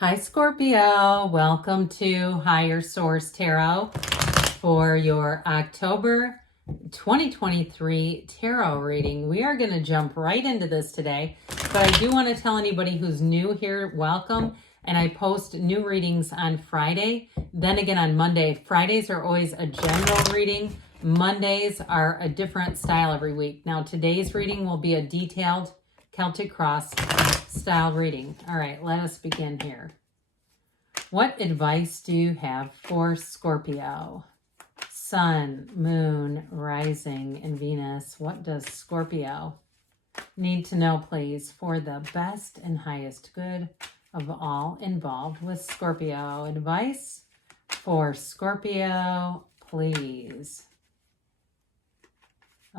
Hi Scorpio, welcome to Higher Source Tarot for your October 2023 tarot reading. We are going to jump right into this today, but I do want to tell anybody who's new here, welcome. And I post new readings on Friday, then again on Monday. Fridays are always a general reading. Mondays are a different style every week. Now today's reading will be a detailed Celtic Cross style reading. All right, let us begin here. What advice do you have for Scorpio? Sun, Moon, Rising, and Venus. What does Scorpio need to know, please, for the best and highest good of all involved with Scorpio? Advice for Scorpio, please.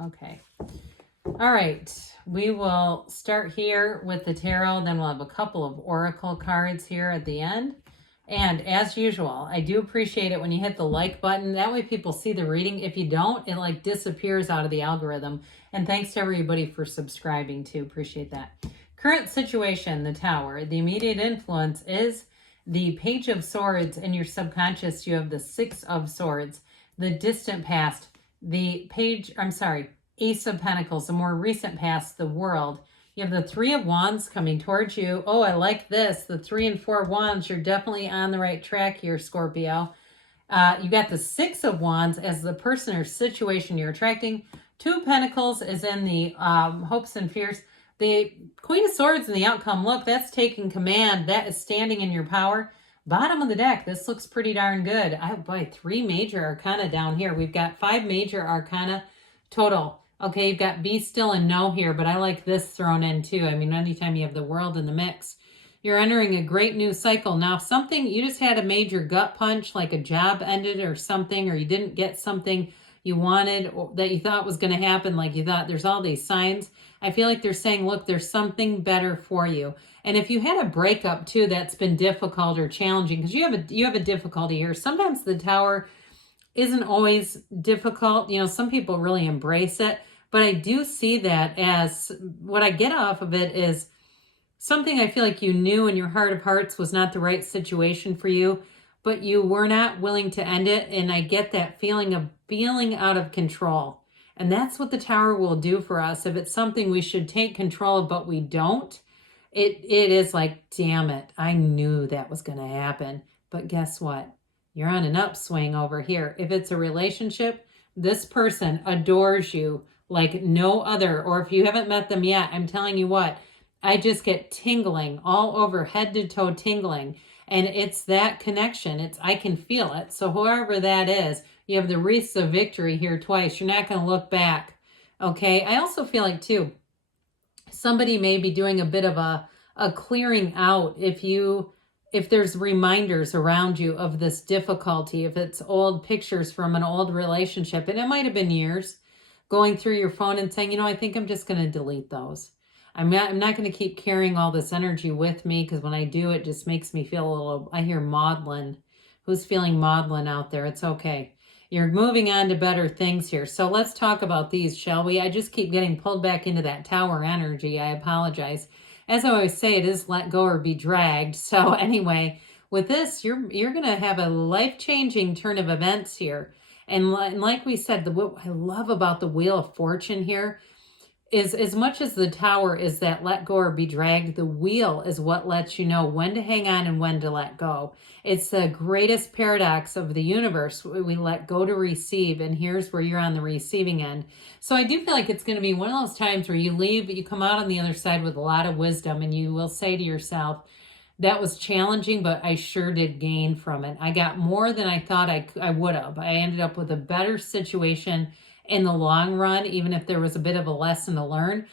Okay. All right. We will start here with the tarot. Then we'll have a couple of oracle cards here at the end. And as usual, I do appreciate it when you hit the like button. That way people see the reading. If you don't, it like disappears out of the algorithm. And thanks to everybody for subscribing too. Appreciate that. Current situation, the Tower. The immediate influence is the Page of Swords. In your subconscious, you have the Six of Swords. The distant past, the Ace of Pentacles. The more recent past, the World. You have the Three of Wands coming towards you. Oh, I like this. The 3 and 4 Wands. You're definitely on the right track here, Scorpio. You got the Six of Wands as the person or situation you're attracting. 2 of Pentacles is in the hopes and fears. The Queen of Swords in the outcome. Look, that's taking command. That is standing in your power. Bottom of the deck. This looks pretty darn good. Oh, boy, 3 major arcana down here. We've got 5 major arcana total. Okay, you've got Be Still and Know here, but I like this thrown in too. I mean, anytime you have the World in the mix, you're entering a great new cycle. Now, if something, you just had a major gut punch, like a job ended or something, or you didn't get something you wanted or that you thought was going to happen, like you thought, there's all these signs. I feel like they're saying, look, there's something better for you. And if you had a breakup too that's been difficult or challenging, because you have a difficulty here. Sometimes the Tower isn't always difficult. You know, some people really embrace it. But I do see that as what I get off of it is something I feel like you knew in your heart of hearts was not the right situation for you, but you were not willing to end it. And I get that feeling of feeling out of control. And that's what the Tower will do for us. If it's something we should take control of, but we don't, it is like, damn it, I knew that was going to happen. But guess what? You're on an upswing over here. If it's a relationship, this person adores you like no other, or if you haven't met them yet, I'm telling you what, I just get tingling all over, head to toe tingling, and it's that connection. I can feel it. So whoever that is, you have the wreaths of victory here twice. You're not going to look back. Okay. I also feel like too, somebody may be doing a bit of a clearing out if there's reminders around you of this difficulty, if it's old pictures from an old relationship, and it might have been years, going through your phone and saying, you know, I think I'm just going to delete those. I'm not going to keep carrying all this energy with me, because when I do, it just makes me feel a little, I hear maudlin. Who's feeling maudlin out there? It's okay. You're moving on to better things here. So let's talk about these, shall we? I just keep getting pulled back into that Tower energy. I apologize. As I always say, it is let go or be dragged. So anyway, with this, you're going to have a life-changing turn of events here. And like we said, what I love about the Wheel of Fortune here is, as much as the Tower is that let go or be dragged, the Wheel is what lets you know when to hang on and when to let go. It's the greatest paradox of the universe. We let go to receive, and here's where you're on the receiving end. So I do feel like it's going to be one of those times where you leave, you come out on the other side with a lot of wisdom, and you will say to yourself, that was challenging, but I sure did gain from it. I got more than I thought I would have. I ended up with a better situation in the long run, even if there was a bit of a lesson to learn.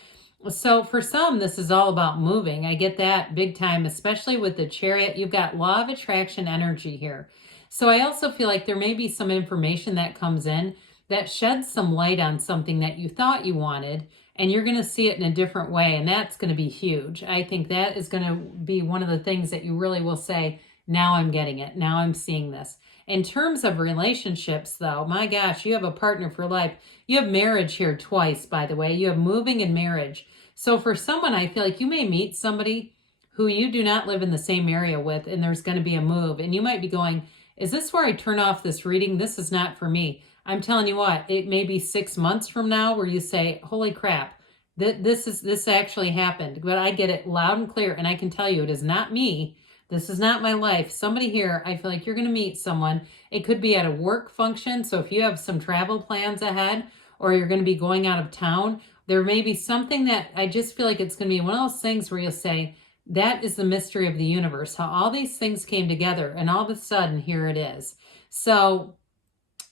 So for some, this is all about moving. I get that big time, especially with the Chariot. You've got law of attraction energy here. So I also feel like there may be some information that comes in that sheds some light on something that you thought you wanted, and you're going to see it in a different way, and that's going to be huge. I think that is going to be one of the things that you really will say, now I'm getting it. Now I'm seeing this. In terms of relationships, though, my gosh, you have a partner for life. You have marriage here twice, by the way. You have moving and marriage. So for someone, I feel like you may meet somebody who you do not live in the same area with, and there's going to be a move. And you might be going, is this where I turn off this reading? This is not for me. I'm telling you what, it may be 6 months from now where you say, holy crap, this actually happened. But I get it loud and clear, and I can tell you it is not me. This is not my life. Somebody here, I feel like you're going to meet someone. It could be at a work function. So if you have some travel plans ahead, or you're going to be going out of town, there may be something that I just feel like it's going to be one of those things where you'll say, that is the mystery of the universe, how all these things came together, and all of a sudden, here it is. So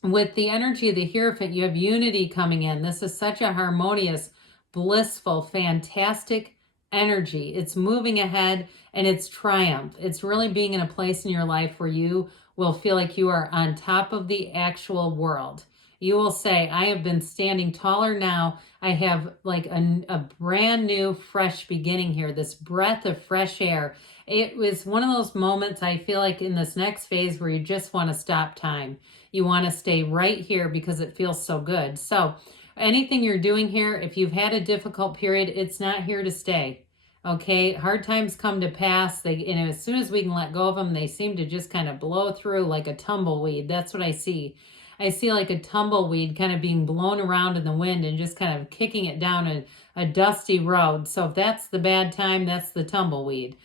with the energy of the Hierophant, you have unity coming in. This is such a harmonious, blissful, fantastic energy. It's moving ahead, and it's triumph. It's really being in a place in your life where you will feel like you are on top of the actual world. You will say, I have been standing taller now. I have like a brand new, fresh beginning here, this breath of fresh air. It was one of those moments I feel like in this next phase where you just want to stop time. You want to stay right here because it feels so good. So anything you're doing here, if you've had a difficult period, it's not here to stay. Okay, hard times come to pass. As soon as we can let go of them, they seem to just kind of blow through like a tumbleweed. That's what I see. I see like a tumbleweed kind of being blown around in the wind and just kind of kicking it down a dusty road. So if that's the bad time, that's the tumbleweed.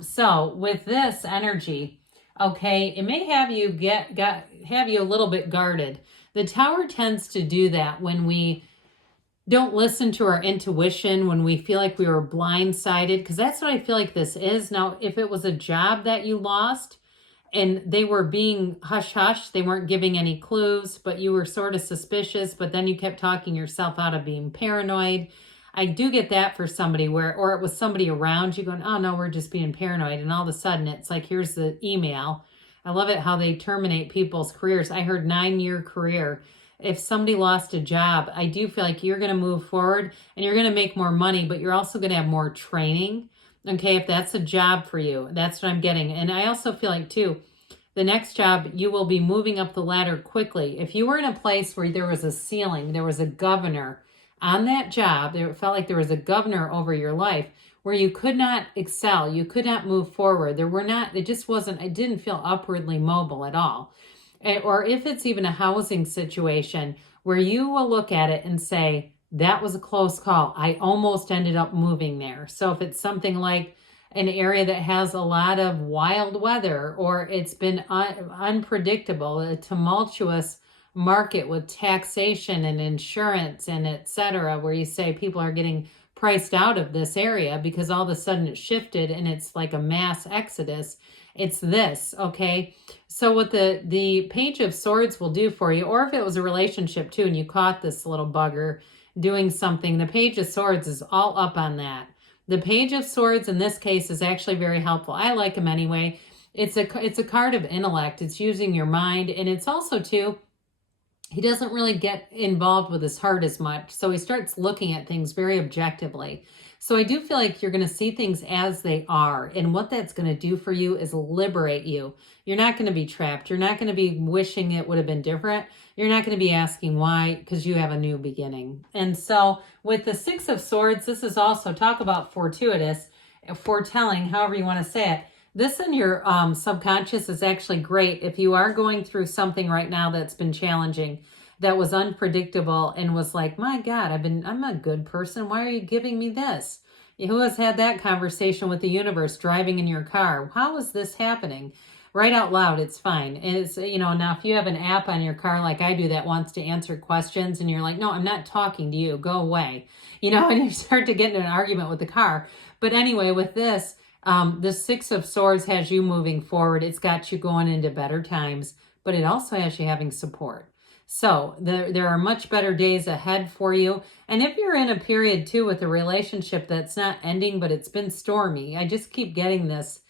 So with this energy, okay, it may have you have you a little bit guarded. The Tower tends to do that when we don't listen to our intuition, when we feel like we were blindsided, because that's what I feel like this is. Now, if it was a job that you lost, and they were being hush-hush, they weren't giving any clues, but you were sort of suspicious, but then you kept talking yourself out of being paranoid. I do get that for somebody or it was somebody around you going, oh no, we're just being paranoid. And all of a sudden it's like, here's the email. I love it how they terminate people's careers. I heard 9-year career. If somebody lost a job, I do feel like you're going to move forward and you're going to make more money, but you're also going to have more training. Okay, if that's a job for you, that's what I'm getting. And I also feel like, too, the next job, you will be moving up the ladder quickly. If you were in a place where there was a ceiling, there was a governor on that job, it felt like there was a governor over your life where you could not excel, you could not move forward. It didn't feel upwardly mobile at all. Or if it's even a housing situation where you will look at it and say, that was a close call. I almost ended up moving there. So if it's something like an area that has a lot of wild weather, or it's been unpredictable, a tumultuous market with taxation and insurance and etc., where you say people are getting priced out of this area because all of a sudden it shifted and it's like a mass exodus. It's this, okay? So what the Page of Swords will do for you, or if it was a relationship too and you caught this little bugger doing something, the Page of Swords is all up on that. The Page of Swords in this case is actually very helpful. I like him anyway. It's a card of intellect. It's using your mind, and it's also too, he doesn't really get involved with his heart as much. So he starts looking at things very objectively. So I do feel like you're going to see things as they are. And what that's going to do for you is liberate you. You're not going to be trapped. You're not going to be wishing it would have been different. You're not going to be asking why, because you have a new beginning. And so with the Six of Swords, this is also, talk about fortuitous, foretelling, however you want to say it. This in your subconscious is actually great if you are going through something right now that's been challenging, that was unpredictable, and was like, my God, I'm a good person. Why are you giving me this? Who has had that conversation with the universe driving in your car? How is this happening? Right out loud, it's fine. And it's, now if you have an app on your car like I do that wants to answer questions and you're like, no, I'm not talking to you, go away. And you start to get into an argument with the car. But anyway, with this, the Six of Swords has you moving forward. It's got you going into better times, but it also has you having support. So there are much better days ahead for you. And if you're in a period too with a relationship that's not ending, but it's been stormy, I just keep getting this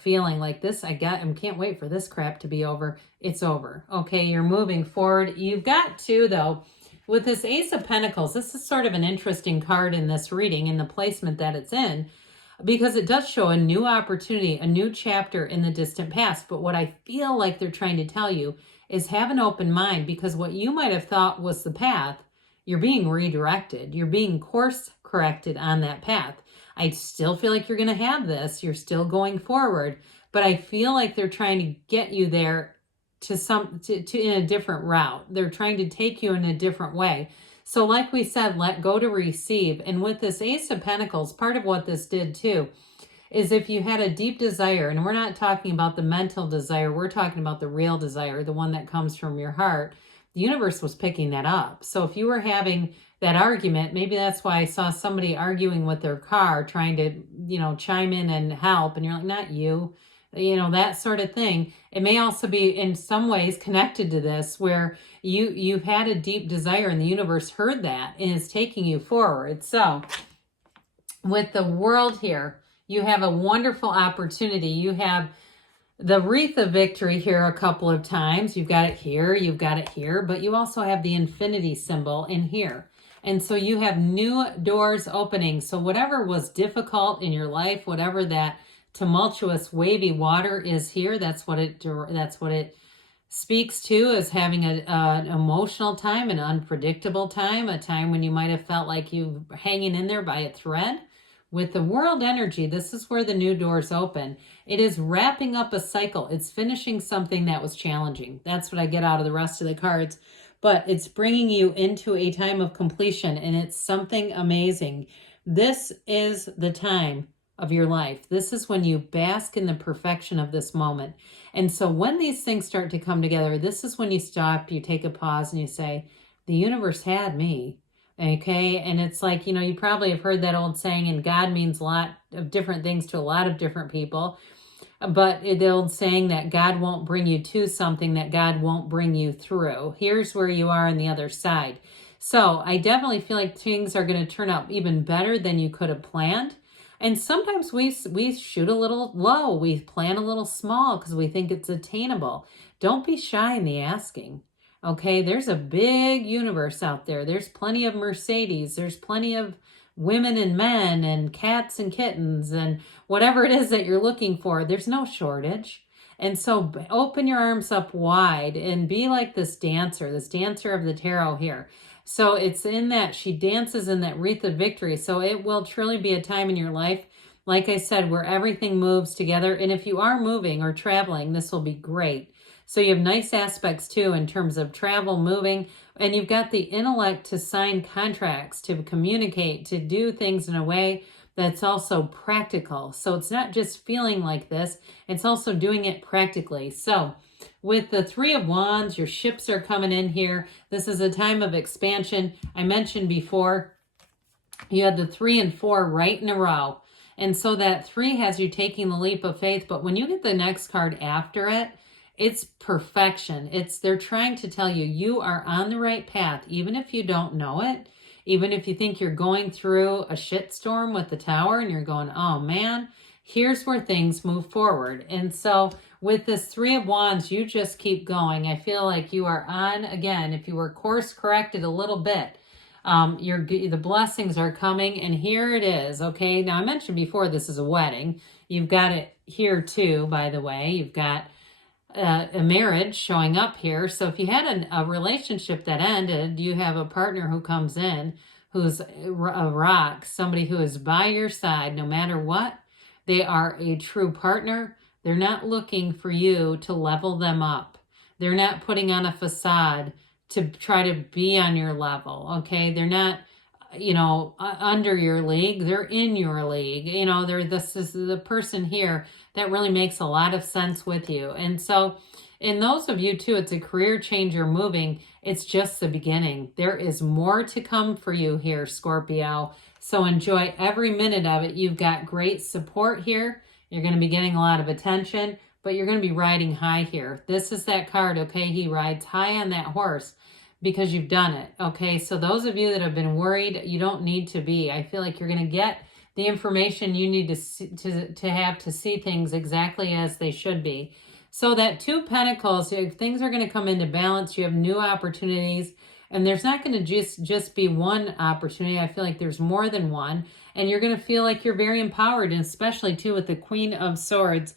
feeling like this. I can't wait for this crap to be over. It's over. Okay, you're moving forward. You've got to, though, with this Ace of Pentacles, this is sort of an interesting card in this reading, in the placement that it's in, because it does show a new opportunity, a new chapter in the distant past. But what I feel like they're trying to tell you is have an open mind, because what you might have thought was the path, you're being redirected. You're being course corrected on that path. I still feel like you're going to have this. You're still going forward, but I feel like they're trying to get you there to in a different route. They're trying to take you in a different way. So like we said, let go to receive. And with this Ace of Pentacles, part of what this did too, is if you had a deep desire, and we're not talking about the mental desire, we're talking about the real desire, the one that comes from your heart, the universe was picking that up. So if you were having that argument, maybe that's why I saw somebody arguing with their car, trying to, chime in and help, and you're like, not you, that sort of thing. It may also be in some ways connected to this, where you've had a deep desire and the universe heard that and is taking you forward. So with the World here, you have a wonderful opportunity. You have the wreath of victory here a couple of times. You've got it here, you've got it here, but you also have the infinity symbol in here. And so you have new doors opening. So whatever was difficult in your life, whatever that tumultuous wavy water is here, that's what it speaks to, as having an emotional time, an unpredictable time, a time when you might have felt like you hanging in there by a thread. With the World energy, this is where the new doors open. It is wrapping up a cycle. It's finishing something that was challenging. That's what I get out of the rest of the cards. But it's bringing you into a time of completion, and it's something amazing. This is the time of your life. This is when you bask in the perfection of this moment. And so when these things start to come together, this is when you stop, you take a pause, and you say, the universe had me. Okay, and it's like, you probably have heard that old saying, and God means a lot of different things to a lot of different people. But the old saying that God won't bring you to something that God won't bring you through. Here's where you are on the other side. So I definitely feel like things are going to turn out even better than you could have planned. And sometimes we shoot a little low. We plan a little small because we think it's attainable. Don't be shy in the asking. Okay, there's a big universe out there. There's plenty of Mercedes. There's plenty of women and men and cats and kittens and whatever it is that you're looking for. There's no shortage. And so open your arms up wide and be like this dancer of the tarot here. So it's in that she dances in that wreath of victory. So it will truly be a time in your life, like I said, where everything moves together. And if you are moving or traveling, this will be great. So you have nice aspects too in terms of travel, moving, and you've got the intellect to sign contracts, to communicate, to do things in a way that's also practical. So it's not just feeling like this, it's also doing it practically. So with the Three of Wands, your ships are coming in here. This is a time of expansion. I mentioned before, you had the 3 and 4 right in a row. And so that 3 has you taking the leap of faith. But when you get the next card after it, it's perfection. They're trying to tell you, you are on the right path, even if you don't know it, even if you think you're going through a shitstorm with the Tower and you're going, oh man, here's where things move forward. And so with this 3 of Wands, you just keep going. I feel like you are on, again, if you were course corrected a little bit, the blessings are coming, and here it is. Okay, now I mentioned before, this is a wedding. You've got it here too, by the way. You've got a marriage showing up here. So if you had a relationship that ended, you have a partner who comes in, who's a rock, somebody who is by your side no matter what. They are a true partner. They're not looking for you to level them up. They're not putting on a facade to try to be on your level. Okay, they're not under your league. They're in your league. This is the person here that really makes a lot of sense with you. And so in those of you too, it's a career change, you're moving. It's just the beginning. There is more to come for you here, Scorpio. So enjoy every minute of it. You've got great support here. You're going to be getting a lot of attention, but you're going to be riding high here. This is that card, okay? He rides high on that horse because you've done it, okay? So those of you that have been worried, you don't need to be. I feel like you're going to get the information you need to have to see things exactly as they should be. So that 2 of Pentacles, things are going to come into balance. You have new opportunities, and there's not going to just be one opportunity. I feel like there's more than one, and you're going to feel like you're very empowered, and especially too with the Queen of Swords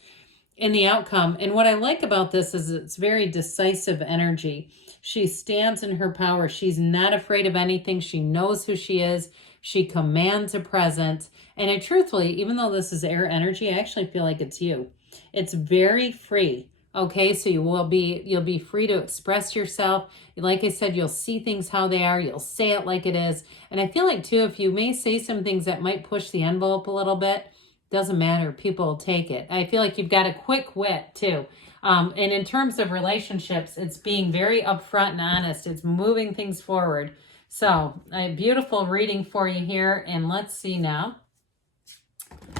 in the outcome. And what I like about this is it's very decisive energy. She stands in her power. She's not afraid of anything. She knows who she is. She commands a presence, And truthfully, even though this is air energy, I actually feel like it's you. It's very free. Okay, so you'll be free to express yourself. Like I said, you'll see things how they are. You'll say it like it is. And I feel like too, if you may say some things that might push the envelope a little bit, doesn't matter. People will take it. I feel like you've got a quick wit too. And in terms of relationships, it's being very upfront and honest. It's moving things forward. So a beautiful reading for you here. And let's see now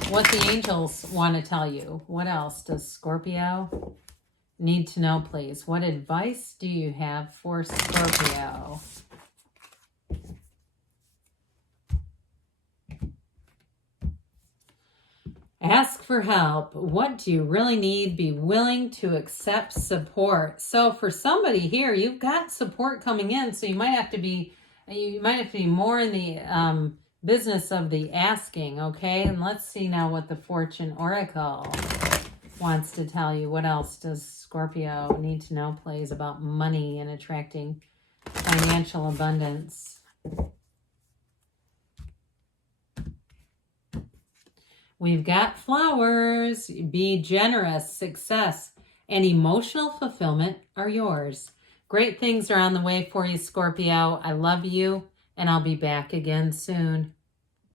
what the angels want to tell you. What else does Scorpio need to know, please? What advice do you have for Scorpio? Ask for help. What do you really need? Be willing to accept support. So for somebody here, you've got support coming in, so you might have to be more in the business of the asking, okay? And let's see now what the Fortune Oracle wants to tell you. What else does Scorpio need to know, please, about money and attracting financial abundance? We've got flowers. Be generous. Success and emotional fulfillment are yours. Great things are on the way for you, Scorpio. I love you, and I'll be back again soon.